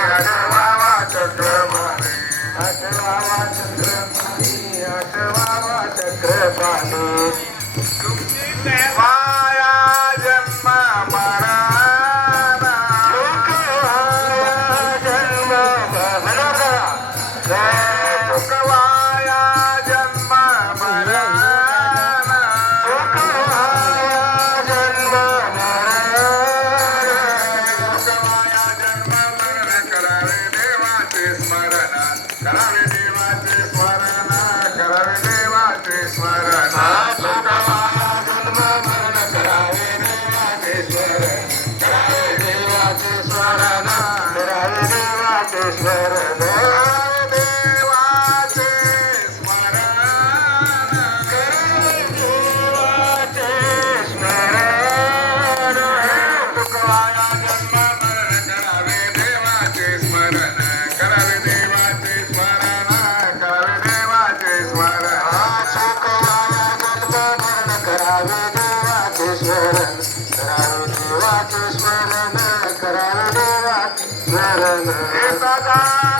आठवावा चक्रपाणी आठवावा चक्रपाणी आठवावा चक्रपाणी माया जन्म मरणा जन्म तुकवाया जन्म मरण जन्म तुकवाया जन्म मरण करावे देवाचे स्मरण करावे देवाचे स्मरण करावे देवाचे स्मरण तुकवाया जन्म मरण करावे देवाचे स्मरण करावे देवाचे स्मरण करावे देवाचे स्मरण स्मरण करावे देवाचे स्मरण